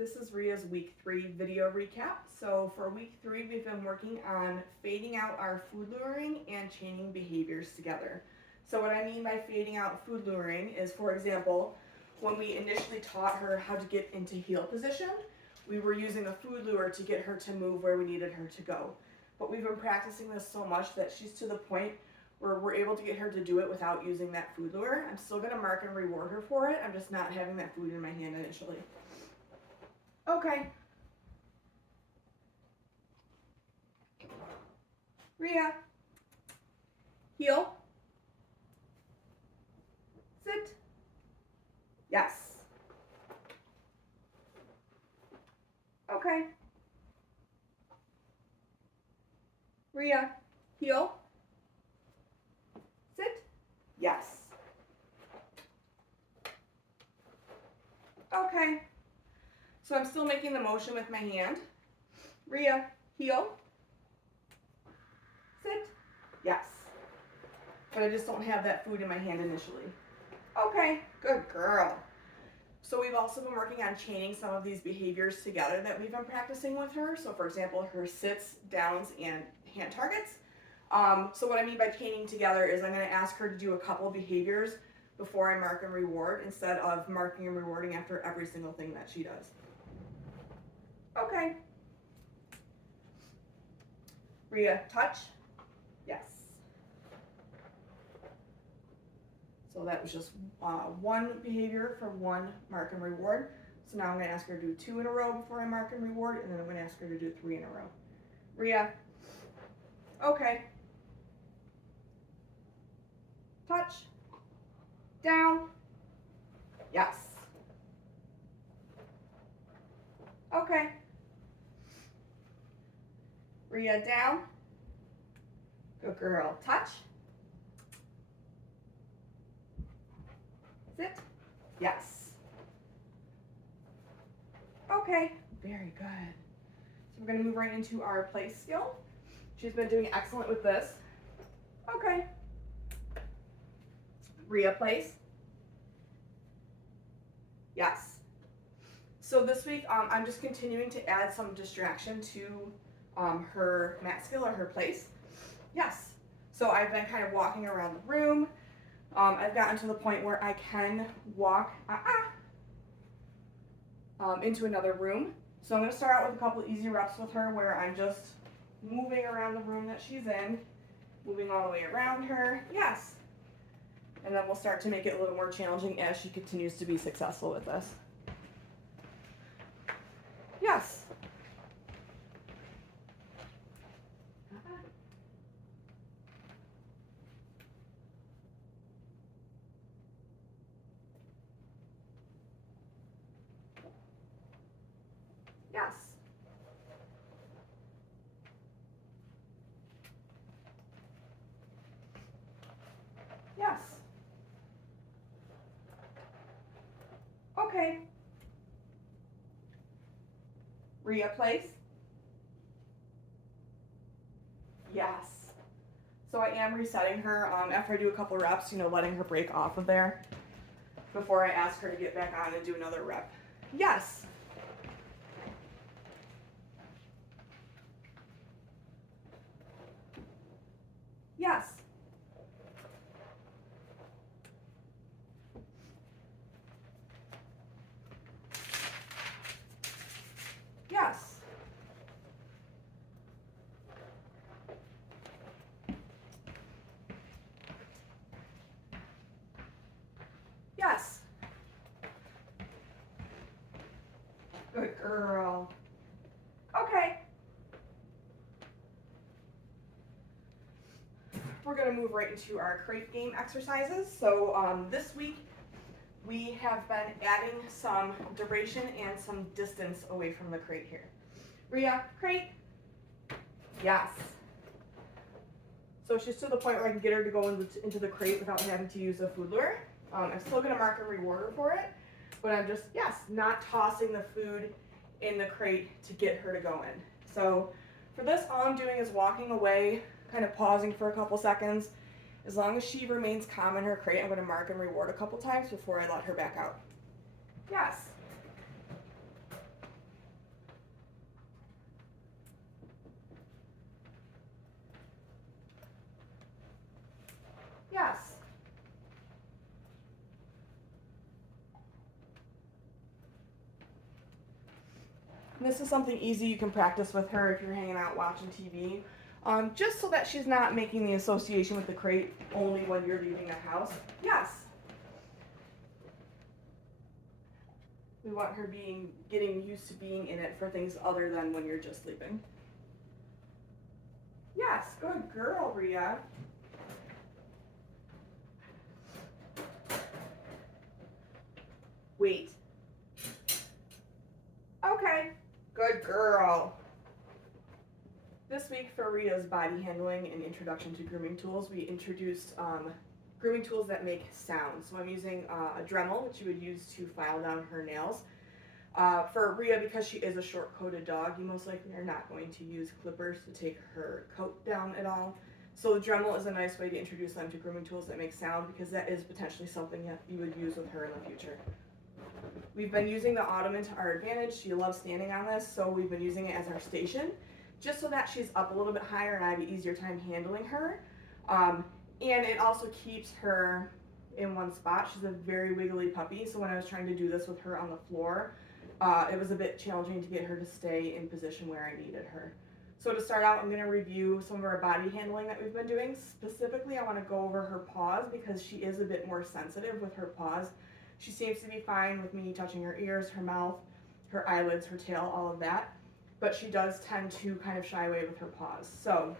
This is Rhea's week 3 video recap. So for week 3, we've been working on fading out our food luring and chaining behaviors together. So what I mean by fading out food luring is, for example, when we initially taught her how to get into heel position, we were using a food lure to get her to move where we needed her to go. But we've been practicing this so much that she's to the point where we're able to get her to do it without using that food lure. I'm still going to mark and reward her for it. I'm just not having that food in my hand initially. Okay. Rhea. Heel. Sit. Yes. Okay. Rhea. Heel. Sit. Yes. Okay. So I'm still making the motion with my hand. Rhea, heel. Sit. Yes. But I just don't have that food in my hand initially. Okay, good girl. So we've also been working on chaining some of these behaviors together that we've been practicing with her. So for example, her sits, downs, and hand targets. So what I mean by chaining together is I'm going to ask her to do a couple behaviors before I mark and reward instead of marking and rewarding after every single thing that she does. Okay. Rhea, touch. Yes. So that was just one behavior for one mark and reward. So now I'm going to ask her to do 2 in a row before I mark and reward, and then I'm going to ask her to do 3 in a row. Rhea. Okay. Touch. Down. Yes. Okay. Rhea, down. Good girl. Touch. Sit. Yes. Okay. Very good. So we're going to move right into our place skill. She's been doing excellent with this. Okay. Rhea, place. Yes. So this week, I'm just continuing to add some distraction to her mat skill or her place. Yes. So I've been kind of walking around the room. I've gotten to the point where I can walk into another room. So I'm going to start out with a couple easy reps with her where I'm just moving around the room that she's in, moving all the way around her. Yes. And then we'll start to make it a little more challenging as she continues to be successful with this. Yes. Yes. Yes. Okay. Rhea, place. Yes. So I am resetting her after I do a couple reps, letting her break off of there before I ask her to get back on and do another rep. Yes. Yes. Yes. Yes. Good girl. Okay. We're going to move right into our crate game exercises. So this week we have been adding some duration and some distance away from the crate here. Rhea, crate. Yes. So she's to the point where I can get her to go into the crate without having to use a food lure. I'm still going to mark and reward her for it, but I'm just, not tossing the food in the crate to get her to go in. So for this, all I'm doing is walking away, kind of pausing for a couple seconds. As long as she remains calm in her crate, I'm going to mark and reward a couple times before I let her back out. Yes. And this is something easy you can practice with her if you're hanging out watching TV. Just so that she's not making the association with the crate only when you're leaving the house. Yes. We want her getting used to being in it for things other than when you're just sleeping. Yes, good girl, Rhea. Wait. Okay, good girl. This week for Rhea's body handling and introduction to grooming tools, we introduced grooming tools that make sounds. So I'm using a Dremel, which you would use to file down her nails. For Rhea, because she is a short-coated dog, you most likely are not going to use clippers to take her coat down at all. So the Dremel is a nice way to introduce them to grooming tools that make sound, because that is potentially something that you would use with her in the future. We've been using the ottoman to our advantage. She loves standing on this, so we've been using it as our station, just so that she's up a little bit higher and I have an easier time handling her. And it also keeps her in one spot. She's a very wiggly puppy, so when I was trying to do this with her on the floor, it was a bit challenging to get her to stay in position where I needed her. So to start out, I'm going to review some of our body handling that we've been doing. Specifically, I want to go over her paws because she is a bit more sensitive with her paws. She seems to be fine with me touching her ears, her mouth, her eyelids, her tail, all of that. But she does tend to kind of shy away with her paws. So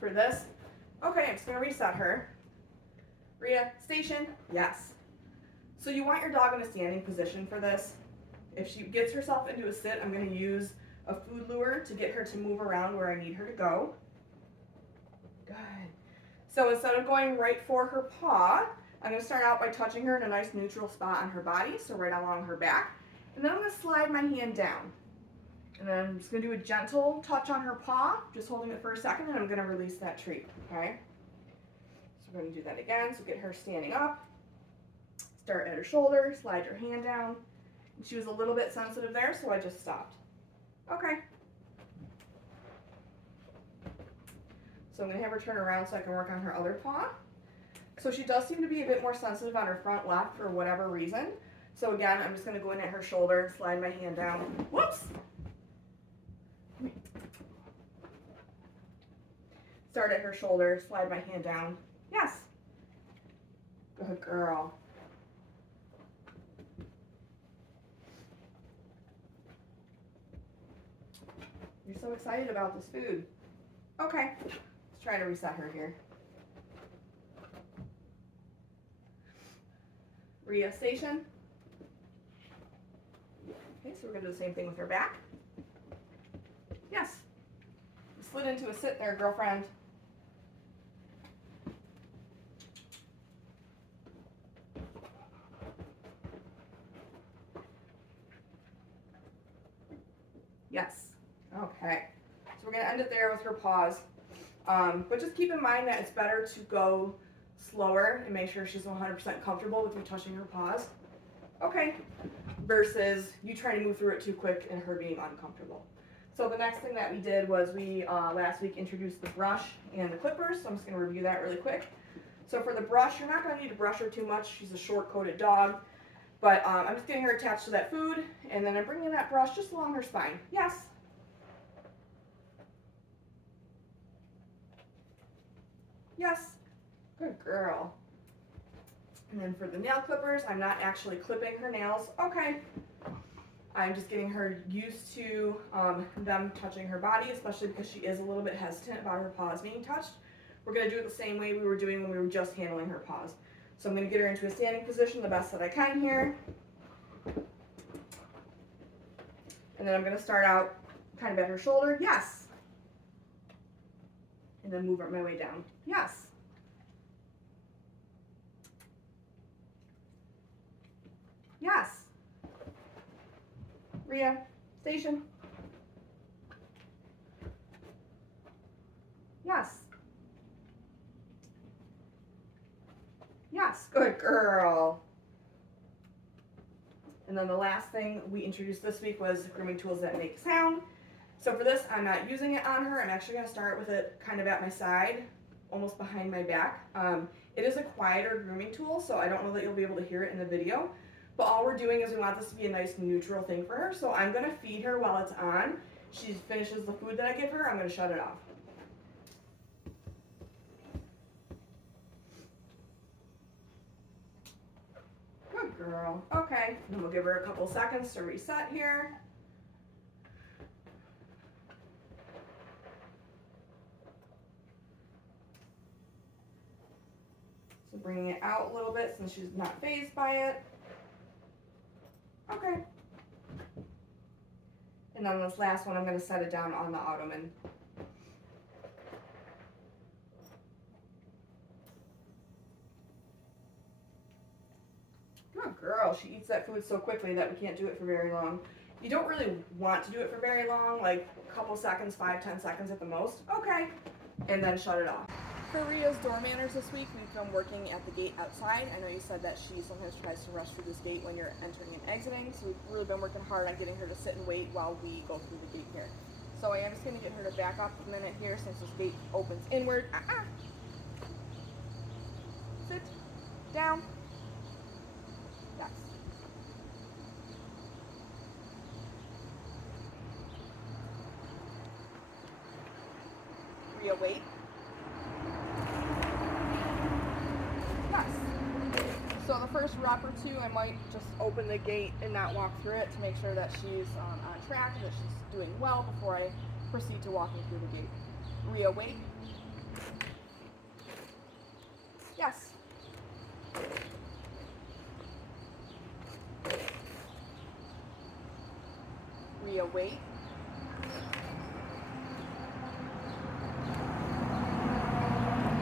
for this, okay, I'm just going to reset her. Rhea, station, yes. So you want your dog in a standing position for this. If she gets herself into a sit, I'm going to use a food lure to get her to move around where I need her to go. Good. So instead of going right for her paw, I'm going to start out by touching her in a nice neutral spot on her body, so right along her back. And then I'm going to slide my hand down. And then I'm just going to do a gentle touch on her paw, just holding it for a second, and I'm going to release that treat, okay? So we're going to do that again, so get her standing up. Start at her shoulder, slide your hand down. And she was a little bit sensitive there, so I just stopped. Okay. So I'm going to have her turn around so I can work on her other paw. So she does seem to be a bit more sensitive on her front left for whatever reason. So again, I'm just going to go in at her shoulder, slide my hand down. Whoops! Start at her shoulder, slide my hand down. Yes. Good girl. You're so excited about this food. Okay, let's try to reset her here. Rhea, station. Okay, so we're going to do the same thing with her back. Yes. Slid into a sit there, girlfriend. Yes. Okay. So we're going to end it there with her paws. But just keep in mind that it's better to go slower and make sure she's 100% comfortable with you touching her paws. Okay. Versus you trying to move through it too quick and her being uncomfortable. So the next thing that we did was we last week introduced the brush and the clippers. So I'm just going to review that really quick. So for the brush, you're not going to need to brush her too much. She's a short-coated dog. But I'm just getting her attached to that food, and then I'm bringing that brush just along her spine. Yes. Yes. Good girl. And then for the nail clippers, I'm not actually clipping her nails. Okay. I'm just getting her used to them touching her body, especially because she is a little bit hesitant about her paws being touched. We're going to do it the same way we were doing when we were just handling her paws. So I'm going to get her into a standing position the best that I can here. And then I'm going to start out kind of at her shoulder. Yes. And then move my way down. Yes. Yes. Rhea, station. Yes. Yes, good girl. And then the last thing we introduced this week was grooming tools that make sound. So for this, I'm not using it on her. I'm actually going to start with it kind of at my side, almost behind my back. It is a quieter grooming tool, so I don't know that you'll be able to hear it in the video. But all we're doing is we want this to be a nice neutral thing for her. So I'm gonna feed her while it's on. She finishes the food that I give her, I'm gonna shut it off. Good girl. Okay, then we'll give her a couple seconds to reset here. So bringing it out a little bit since she's not fazed by it. Okay. And then this last one, I'm going to set it down on the ottoman. Good girl. She eats that food so quickly that we can't do it for very long. You don't really want to do it for very long, like a couple seconds, 5-10 seconds at the most. Okay. And then shut it off. For Rhea's door manners this week, we've been working at the gate outside. I know you said that she sometimes tries to rush through this gate when you're entering and exiting, so we've really been working hard on getting her to sit and wait while we go through the gate here. So I am just going to get her to back up a minute here since this gate opens inward. Sit down. Yes. Rhea, wait. So the first rep or two, I might just open the gate and not walk through it to make sure that she's on track and that she's doing well before I proceed to walking through the gate. Rhea, wait. Yes. Rhea, wait.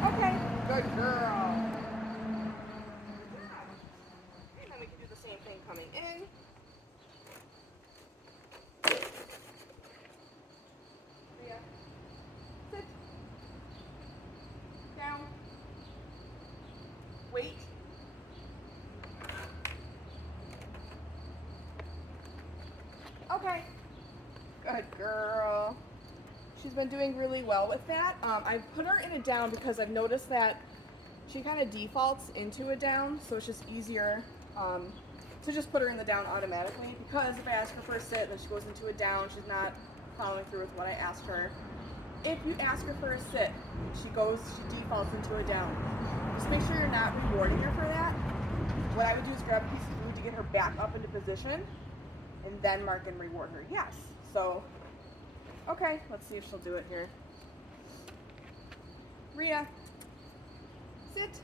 Okay, good girl. Coming in. Rhea, sit. Down. Wait. Okay. Good girl. She's been doing really well with that. I put her in a down because I've noticed that she kind of defaults into a down, so it's just easier to just put her in the down automatically, because if I ask her for a sit, then she goes into a down. She's not following through with what I asked her. If you ask her for a sit, she defaults into a down. Just make sure you're not rewarding her for that. What I would do is grab a piece of food to get her back up into position, and then mark and reward her. Yes. So, okay, let's see if she'll do it here. Rhea, sit.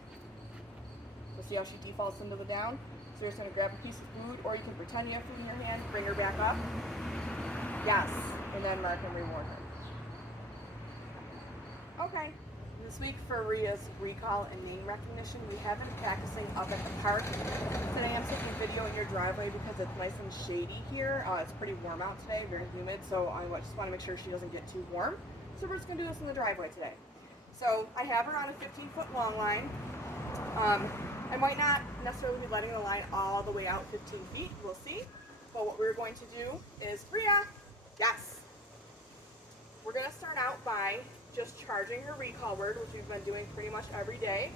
We'll see how she defaults into the down. So you're just going to grab a piece of food, or you can pretend you have food in your hand, bring her back up. Yes, and then mark and reward her. Okay. This week for Rhea's recall and name recognition, we have been practicing up at the park. Today I'm taking video in your driveway because it's nice and shady here. It's pretty warm out today, very humid, so I just want to make sure she doesn't get too warm. So we're just going to do this in the driveway today. So I have her on a 15-foot long line. I might not necessarily be letting the line all the way out 15 feet, we'll see. But what we're going to do is, Rhea, yes. We're gonna start out by just charging her recall word, which we've been doing pretty much every day.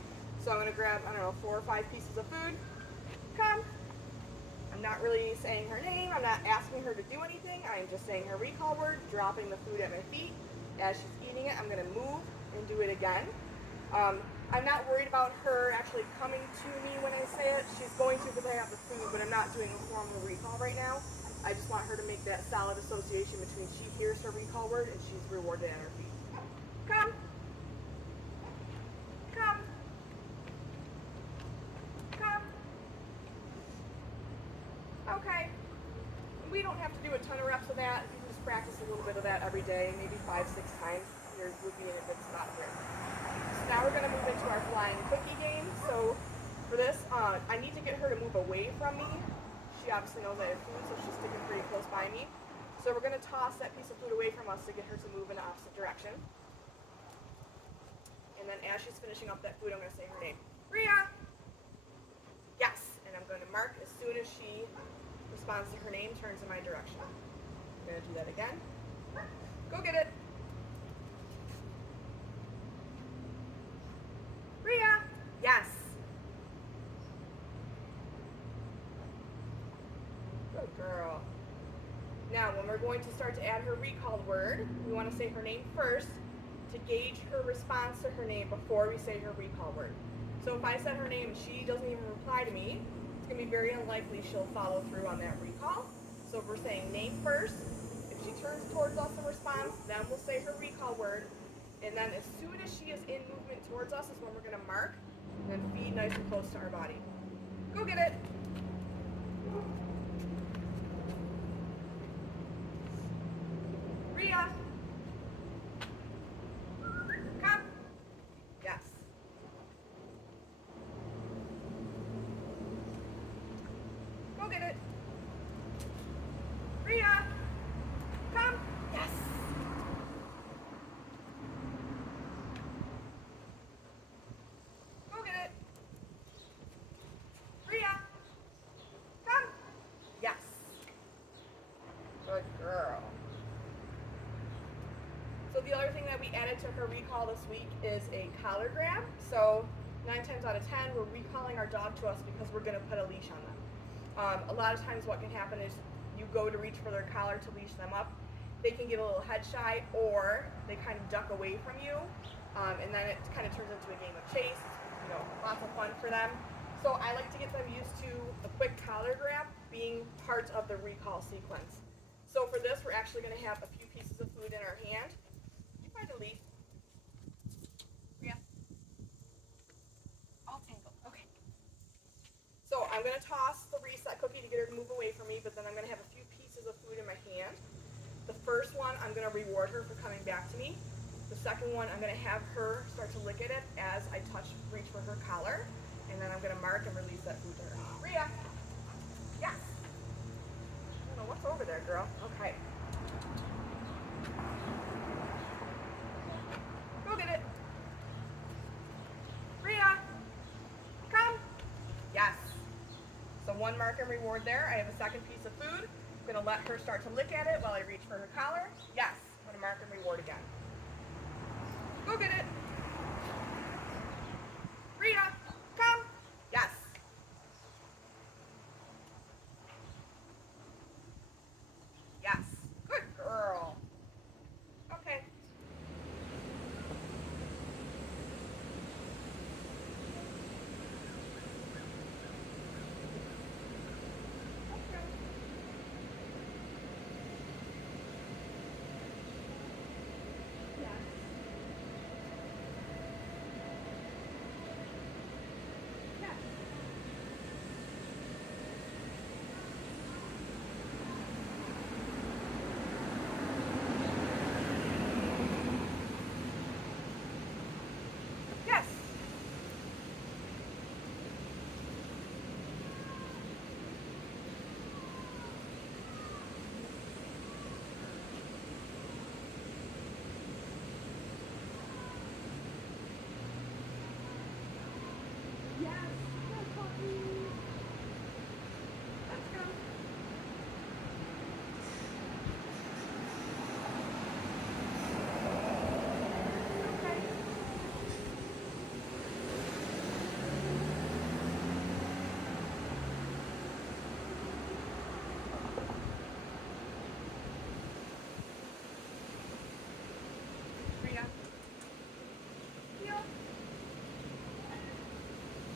So I'm gonna grab, 4 or 5 pieces of food. Come. I'm not really saying her name, I'm not asking her to do anything, I'm just saying her recall word, dropping the food at my feet. As she's eating it, I'm gonna move and do it again. I'm not worried about her actually coming to me when I say it. She's going to because I have the food, but I'm not doing a formal recall right now. I just want her to make that solid association between she hears her recall word and she's rewarded at her feet. Come. Come. Come. Okay. We don't have to do a ton of reps of that. If you can just practice a little bit of that every day, maybe 5-6 times, you'll be in a good spot for it. Now we're going to move into our flying cookie game. So for this, I need to get her to move away from me. She obviously knows I have food, so she's sticking pretty close by me. So we're going to toss that piece of food away from us to get her to move in the opposite direction. And then as she's finishing up that food, I'm going to say her name. Rhea! Yes! And I'm going to mark as soon as she responds to her name, turns in my direction. I'm going to do that again. Go get it! Rhea! Yes! girl. Now, when we're going to start to add her recall word, we want to say her name first to gauge her response to her name before we say her recall word. So if I said her name and she doesn't even reply to me, it's going to be very unlikely she'll follow through on that recall. So if we're saying name first, if she turns towards us in response, then we'll say her recall word. And then as soon as she is in movement towards us is when we're going to mark and then feed nice and close to our body. Go get it. Rhea. Come. Yes. Go get it. Rhea. Come. Yes. Go get it. Rhea. Come. Yes. Good girl. So the other thing that we added to her recall this week is a collar grab. So 9 times out of 10, we're recalling our dog to us because we're going to put a leash on them. A lot of times what can happen is you go to reach for their collar to leash them up. They can get a little head shy or they kind of duck away from you. And then it kind of turns into a game of chase. Lots of fun for them. So I like to get them used to a quick collar grab being part of the recall sequence. So for this, we're actually going to have a few pieces of food in our hand. You find a leaf. Yeah. All tangled. Okay. So I'm going to toss the reset cookie to get her to move away from me, but then I'm going to have a few pieces of food in my hand. The first one, I'm going to reward her for coming back to me. The second one, I'm going to have her start to lick at it as I reach for her collar. And then I'm going to mark and release that food to her. Rhea. Yes. I don't know what's over there, girl. Okay. Go get it. Rhea. Come. Yes. So one mark and reward there. I have a second piece of food. I'm going to let her start to lick at it while I reach for her collar. Yes. I'm going to mark and reward again. Go get it. Rhea, come. Yes. Yes. Good girl. Okay. Yes. Yes. Good puppy. Let's go. Okay. Rhea. Heel.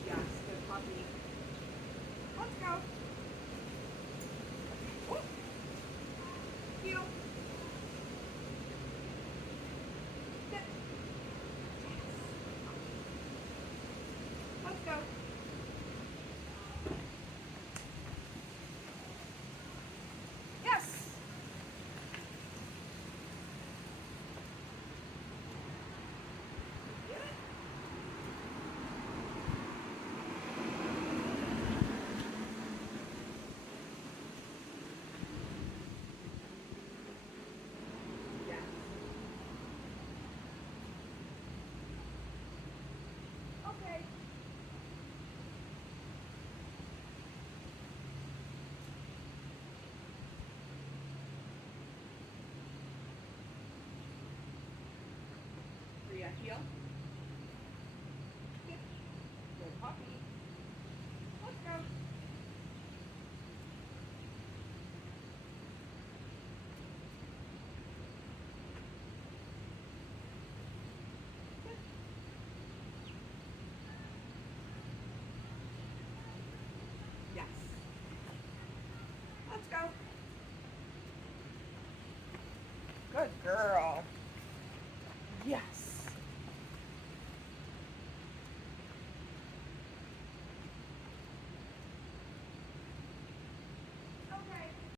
Yes, good puppy. Let's go. Oh. Heel. Sit. Let's go. Yes. Get it? Yes. Okay. Rhea, heel. Sit. Good puppy. Let's go. Good girl. Yes.